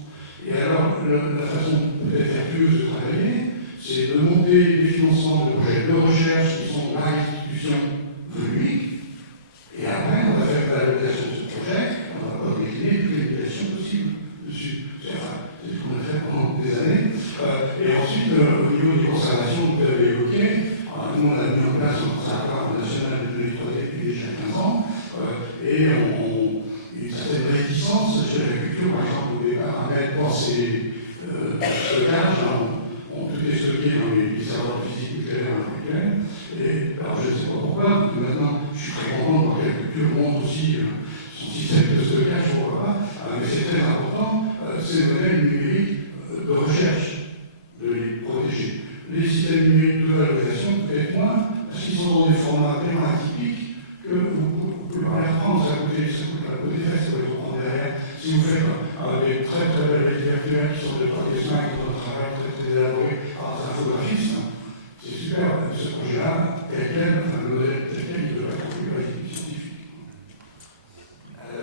Et alors, la façon peut-être vertueuse de travailler, c'est de monter des financements de projets de recherche qui sont la restitution volumique, et après on va faire la validation de ce projet, on va pas décliner toutes les médiations possibles dessus. C'est ce qu'on a fait pendant des années. Et ensuite, au niveau des conservations que vous avez évoquées, nous on a mis en place un conservatoire national de données 3D depuis déjà 15 ans, et on une certaine réticence chez l'agriculture, par exemple, au départ, à mettre dans ces stockages. Tout est stocké dans les serveurs physiques nucléaires et nucléaires. Et alors je ne sais pas pourquoi, maintenant je suis très content que l'agriculture montre aussi son système de stockage, pourquoi pas, mais c'est très Si vous faites des très très belles réalités virtuelles qui sont des dessins et qui ont un travail très très élaboré par des infographistes, c'est super. Ce projet-là, tel quel, enfin, le modèle tel quel, il devrait être plus scientifique.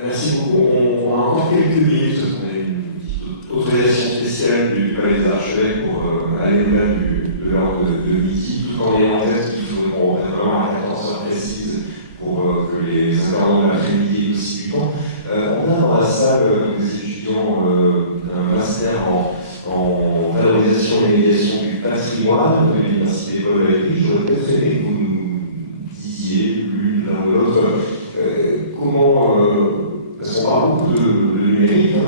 Merci beaucoup. On a encore quelques minutes. On a une petite autorisation spéciale du Palais des Archevêques pour aller au-delà de l'heure de midi, tout en ayant en tête qu'il faut qu'on reprenne vraiment la attention précise pour que les intervenants de l'après-midi aient aussi du temps. On a dans la salle des étudiants un master en valorisation et médiation du patrimoine de l'Université Paul Valéry. J'aurais peut-être aimé que vous nous disiez, l'une l'un ou l'autre, comment. Parce qu'on parle beaucoup de numérique, de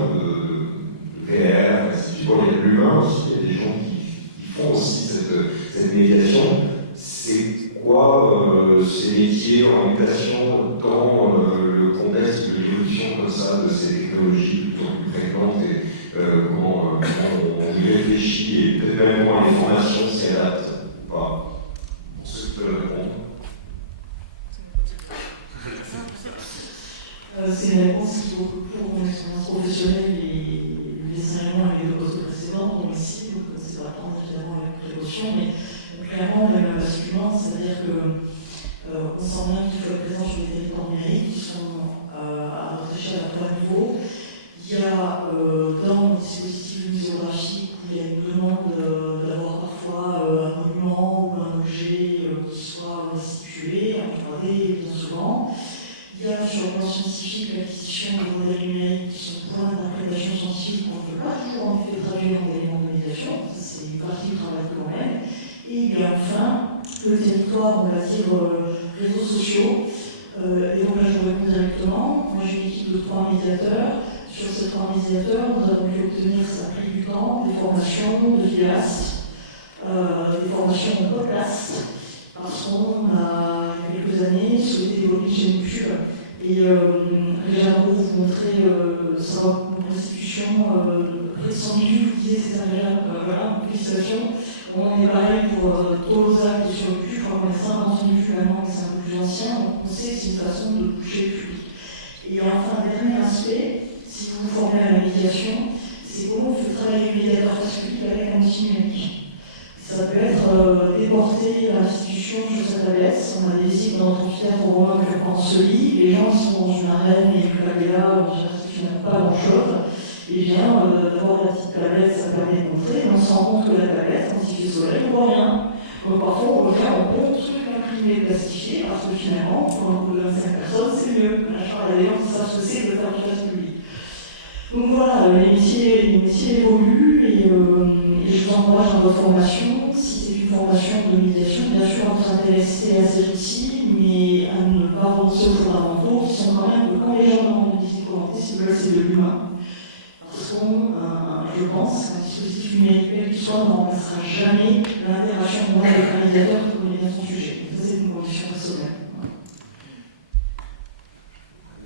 VR, il y a de l'humain aussi, il y a des gens qui font aussi cette médiation. C'est quoi ces métiers en mutation dans le contexte de l'évolution comme ça de ces technologies de plus en plus fréquentes et comment on y réfléchit et peut-être même comment les formations s'y adaptent ou pas. Pour ceux qui peuvent répondre. C'est une réponse qui vaut pour mon expérience professionnelle et les enseignements et les postes précédents, donc ici, donc c'est pas prendre évidemment avec précaution, mais clairement, on a eu un basculement, c'est-à-dire qu'on sent bien qu'il faut être présent sur les territoires numériques qui sont à notre échelle à 3 niveaux. Il y a dans le dispositif muséographique où il y a une demande d'avoir parfois un monument ou un objet qui soit restitué en 3D bien souvent. Il y a sur le plan scientifique l'acquisition de modèles numériques qui sont points d'interprétation scientifique qu'on ne peut pas toujours en effet traduire en éléments de médiation, c'est une partie du travail que l'on mène. Et il y a enfin le territoire, on va dire, réseaux sociaux. Et donc là, je vous réponds directement. Moi, j'ai une équipe de 3 médiateurs. Sur ces 3 médiateurs, nous avons pu obtenir, ça a pris du temps, des formations de vidéastes, des formations de podcasts, parce qu'on a, il y a quelques années, souhaité développer une chaîne YouTube. Et déjà pour vous montrer sa restitution récente, vous disiez c'est agréable, voilà, félicitations. On est pareil pour Tolosa qui est sur YouTube, je crois qu'on est 50 minutes finalement, mais c'est un peu plus ancien, donc on sait que c'est une façon de toucher le public. Et enfin, dernier aspect, si vous vous formez à la médiation, c'est comment on fait travailler le médiateur face public avec un outil numérique. Ça peut être déporter l'institution sur sa tablette. On a des visites dans notre amphithéâtre au Romain que je prends ce lit, les gens sont dans une arène et puis là, on dirait que tu n'as pas grand-chose. Et bien, d'avoir la petite tablette, ça permet de montrer, mais on se rend compte que la tablette, quand il fait soleil, on ne voit rien. Donc parfois, on revient, on compte tout imprimé, plastifié, parce que finalement, pour un groupe de 25 personnes, c'est mieux. Il y a des gens qui savent ce que c'est de faire du place public. Donc voilà, les métiers évoluent et je vous encourage dans votre formation. Si c'est une formation de médiation, bien sûr, à vous intéresser à ces outils, mais à ne pas renoncer aux fondamentaux qui sont quand même que quand les gens demandent de commenter, ce qu'ils veulent, c'est de l'humain. Parce qu'on, je pense, qu'un dispositif numérique, quel qu'il soit, ne remplacera jamais l'interaction qu'on a avec un médiateur qui connaît bien son sujet. Ça, c'est une condition personnelle.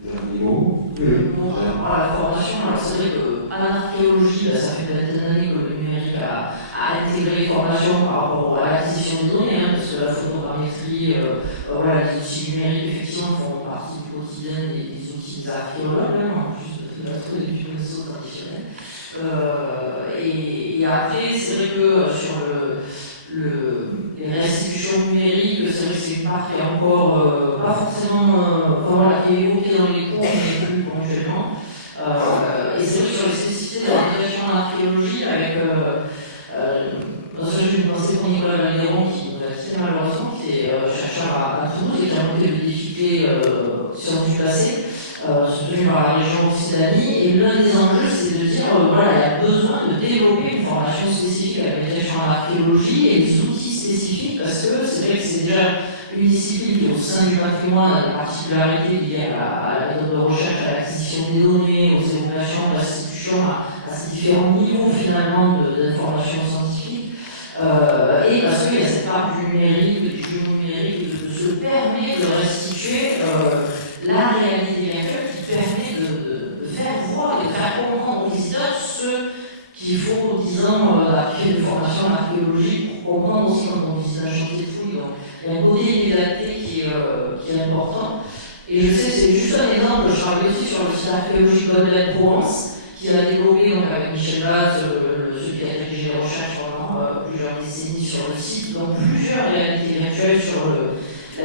Dernier mot. La formation, alors c'est vrai qu'en archéologie, ça fait une vingtaine d'années que le numérique a intégré les formations par rapport à l'acquisition de données, parce que la photogrammétrie, voilà, les outils numériques, effectivement, font partie du quotidien des outils archéologues, en plus de la du réseau traditionnel. Et après, c'est vrai que sur les restitutions numériques, c'est vrai que c'est une part qui est encore pas forcément voilà, qui est évoquée dans les cours, mais plus ponctuellement. Et c'est vrai que sur les spécificités de l'intégration en archéologie, avec j'ai une pensée pour Nicolas Valderon qui nous a quitté malheureusement, qui est chercheur à Toulouse et qui a monté le défilé sur du passé, soutenu par la région Occitanie. Et l'un des enjeux, c'est de dire voilà, il y a besoin de développer une formation spécifique à la médiation en archéologie et des outils spécifiques, parce que c'est vrai que c'est déjà une discipline qui, au sein du patrimoine, a des particularités liées à la méthode de recherche, à l'acquisition des données, aux évaluations, à l'institution, à ces différents niveaux finalement d'information scientifique. Et parce qu'il y a cette part du numérique, du géonumérique, de se permet de restituer la réalité virtuelle qui permet de faire voir et de faire comprendre aux visiteurs ce qu'il faut, disons, appliquer de formation en archéologie pour comprendre aussi quand on visite un chantier de fouille. Donc, il y a un côté inadapté qui est important. Et je sais, c'est juste un exemple, je travaille aussi sur le site archéologique de la Provence, qui a développé donc, avec Michel Baz, celui qui a dirigé les recherches pendant plusieurs décennies sur le site, donc plusieurs réalités virtuelles sur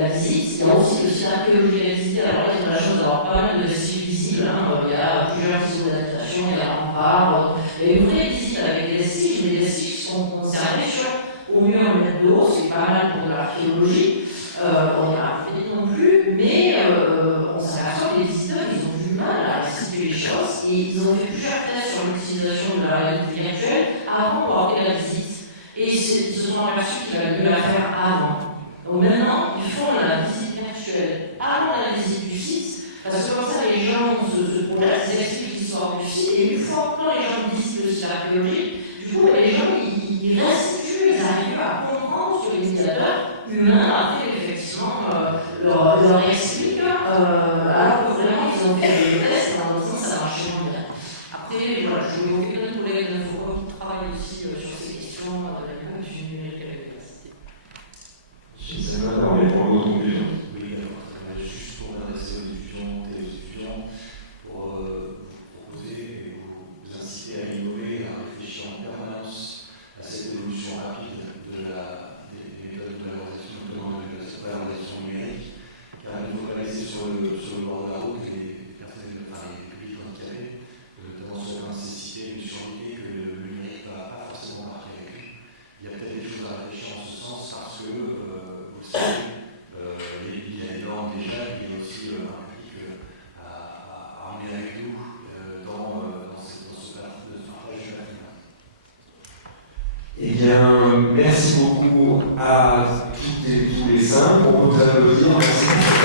la visite. Il y a aussi le site archéologique à visiter, alors là, ils ont la chance d'avoir pas mal de vestiges visibles, il y a plusieurs sites d'adaptation, il y a remparts, il y a une vraie visite avec des vestiges, mais des vestiges qui sont conservés sur au mieux 1 mètre de haut, ce qui est pas mal pour de l'archéologie. On n'est pas fini non plus, mais on s'aperçoit que les visiteurs, ils ont du mal à restituer les choses et ils ont fait plusieurs tests sur l'utilisation de la réalité virtuelle avant d'organiser la visite. Et ils se sont aperçus qu'il valait mieux la faire avant. Donc maintenant, ils font la visite virtuelle avant la visite du site, parce que comme ça, les gens se projettent, ils expliquent l'histoire du site, et une fois quand les gens visitent le site archéologique, du coup, les gens, ils restituent, ils arrivent à comprendre sur les médiateurs humains, après, effectivement, leur explique, alors que vraiment, ils ont fait des tests, et en disant ça marchait moins bien. Après, voilà, je vais évoquer d'autres collègues d'Infocom qui travaillent aussi sur ces questions de la du numérique avec la cité. C'est maintenant, mais pour votre conclusion. Oui, alors, juste pour m'adresser aux étudiants et aux étudiants, pour proposer et vous inciter à innover, à réfléchir en permanence à cette évolution rapide des méthodes de valorisation, notamment de la valorisation numérique, car il ne faut pas laisser sur le bord de la route les personnes, enfin les publics handicapés, notamment ceux qui ont nécessité une survie que le numérique ne va pas forcément marquer avec lui. Il y a peut-être des choses à réfléchir en ce sens parce que vous savez, il y a des normes déjà, mais il y a aussi un public à emmener avec nous dans ce partage de patrimoine. Eh bien, merci beaucoup à toutes et tous les cinq. On peut vous applaudir. Merci.